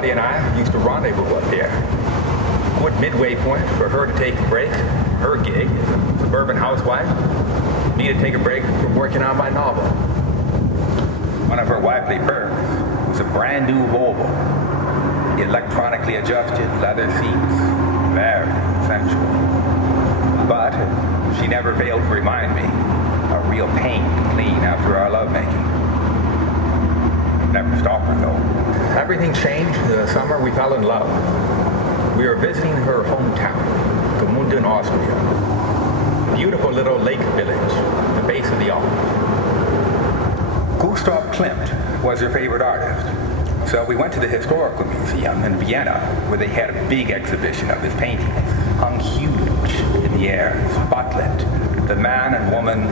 Claudia and I used to rendezvous up there. Good midway point for her to take a break, her gig as a suburban housewife, me to take a break from working on my novel. One of her wifely perks was a brand new Volvo. Electronically adjusted leather seats, very sensual. But she never failed to remind me, a real pain to clean after our lovemaking. Never stopped her though. Everything changed the summer we fell in love. We were visiting her hometown, Gmunden, Austria. A beautiful little lake village, the base of the Alps. Gustav Klimt was her favorite artist. So we went to the Historical Museum in Vienna, where they had a big exhibition of his paintings, hung huge in the air, spotlit, the man and woman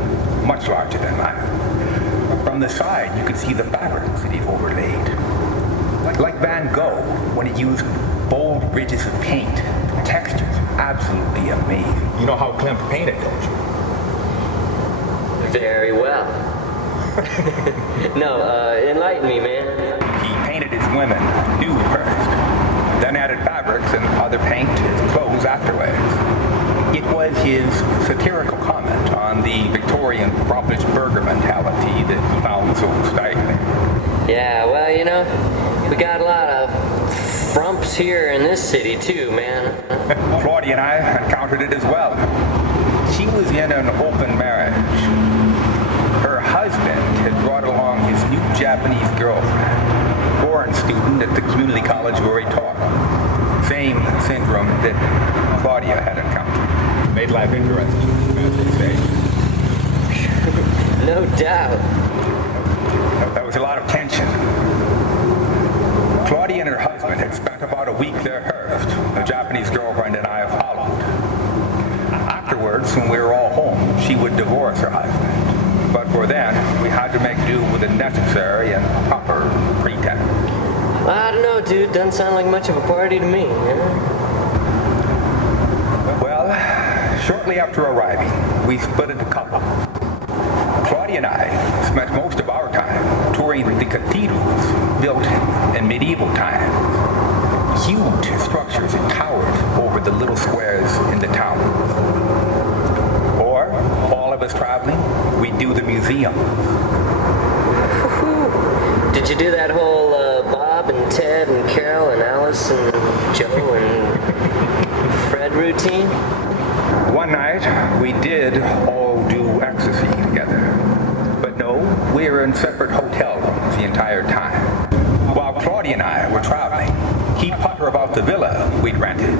much larger than life. From the side, you could see the fabrics that he'd overlaid. Like Van Gogh, when he used bold ridges of paint, the textures absolutely amazing. You know how Klimt painted, don't you? Very well. No, enlighten me, man. He painted his women nude first, then added fabrics and other paint to his clothes afterwards. It was his satirical comment on the Victorian frumpish burger mentality that he found so stifling. Yeah, well, you know, we got a lot of frumps here in this city too, man. Claudia and I encountered it as well. She was in an open marriage. Her husband had brought along his new Japanese girlfriend, foreign student at the community college where he taught. Same syndrome that Claudia had encountered. Made life interesting, as they say. No doubt. There was a lot of tension. Claudia and her husband had spent about a week there first. The Japanese girlfriend and I followed. Afterwards, when we were all home, she would divorce her husband. But for then, we had to make do with a necessary and proper pretext. Well, I don't know, dude. Doesn't sound like much of a party to me, you know? Well, shortly after arriving, we split into couples. Claudia and I spent most of our time touring the cathedrals built in medieval times. Huge structures that towered over the little squares in the town. Or, all of us traveling, we'd do the museum. Did you do that whole Bob and Ted and Carol and Alice and Joe and Fred routine? One night, we did all do ecstasy together. But no, we were in separate hotel rooms the entire time. While Claudia and I were traveling, he'd putter about the villa we'd rented,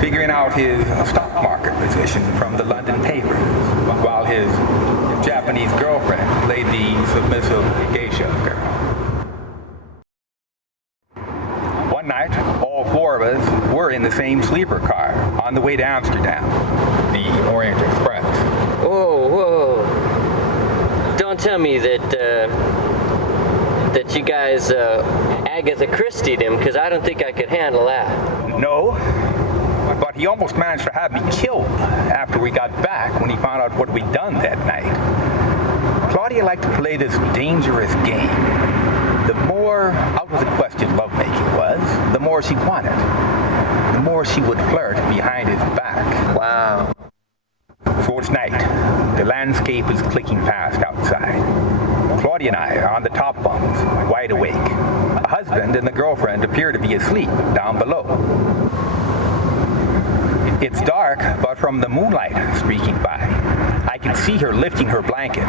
figuring out his stock market position from the London papers, while his Japanese girlfriend played the submissive geisha girl. One night, all four of us were in the same sleeper car on the way to Amsterdam, the Orient Express. Whoa, whoa. Don't tell me that you guys Agatha Christie'd him, because I don't think I could handle that. No, but he almost managed to have me killed after we got back when he found out what we'd done that night. Claudia liked to play this dangerous game. The more out of the question lovemaking was, the more she wanted. The more she would flirt behind his back. Wow. So it's night. The landscape is clicking past outside. Claudia and I are on the top bunks, wide awake. The husband and the girlfriend appear to be asleep down below. It's dark, but from the moonlight streaking by, I can see her lifting her blanket,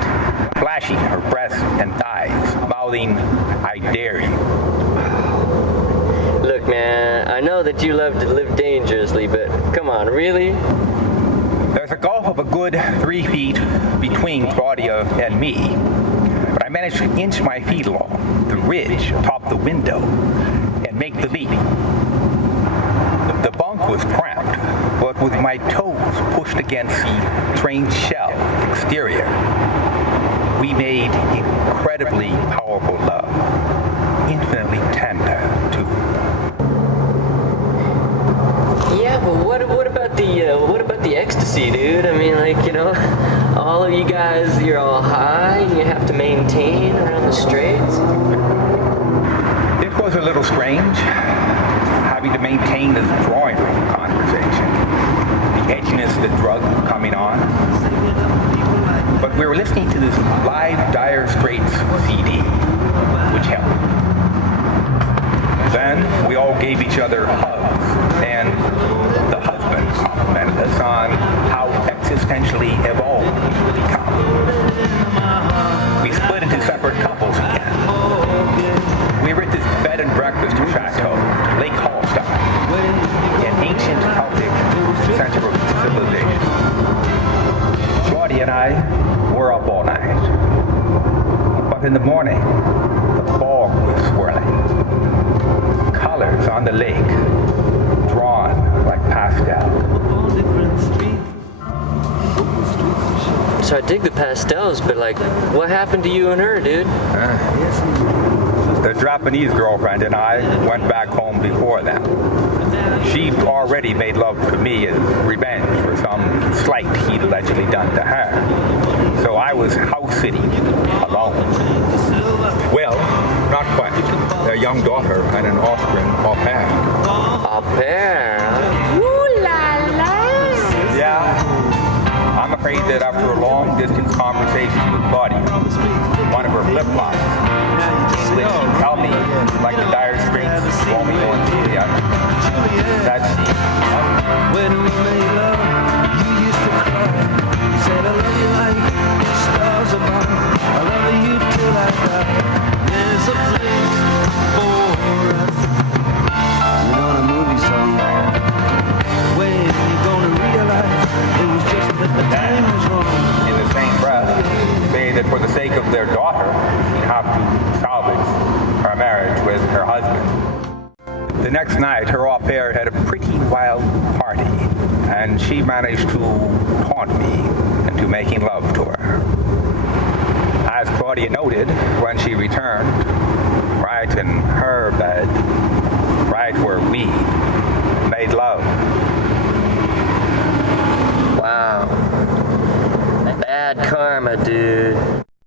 flashing her breasts and thighs, mouthing, "I dare you." Look, man, I know that you love to live dangerously, but come on, really? There's a gulf of a good 3 feet between Claudia and me, but I managed to inch my feet along the ridge atop the window and make the leap. The bunk was cramped, but with my toes pushed against the trained shell exterior, we made incredibly powerful love, infinitely tender too. Yeah, but what about the ecstasy, dude? I mean, like, you know, all of you guys, you're all high and you have to maintain around the straits. It was a little strange. strange having to maintain this drawing room conversation. The edginess of the drug coming on. But we were listening to this live Dire Straits CD, which helped. Then we all gave each other hugs, and the husband complimented us on how existentially evolved we've become. We split into separate couples again. We were at this bed and breakfast chateau, Lake Hallstein, an ancient Celtic center of civilization. Claudia and I were up all night. But in the morning, the fog was swirling. Colors on the lake, drawn like pastel. So I dig the pastels, but like, what happened to you and her, dude? The Japanese girlfriend and I went back home before them. She'd already made love to me as revenge for some slight he'd allegedly done to her. So I was house-sitting alone. Well, not quite. A young daughter and an offspring au pair. Au pair? Ooh la la! Yeah. I'm afraid that after a long-distance conversation with Claudia, one of her flip-flops, which she tell me, like the Dire Straits, Romeo and Juliet, that she... When we made love, you used to cry. You said I love you like stars above. I love you till I die. There's a place for us. You know the movie song. When you're gonna realize it was just that the time was wrong. In the same breath, say that for the sake of their daughter, she'd have to salvage her marriage with her husband. The next night, her au pair had a pretty wild party, and she managed to taunt me into making love to her. As Claudia noted, when she returned, right in her bed, right where we made love. Wow. Bad karma, dude.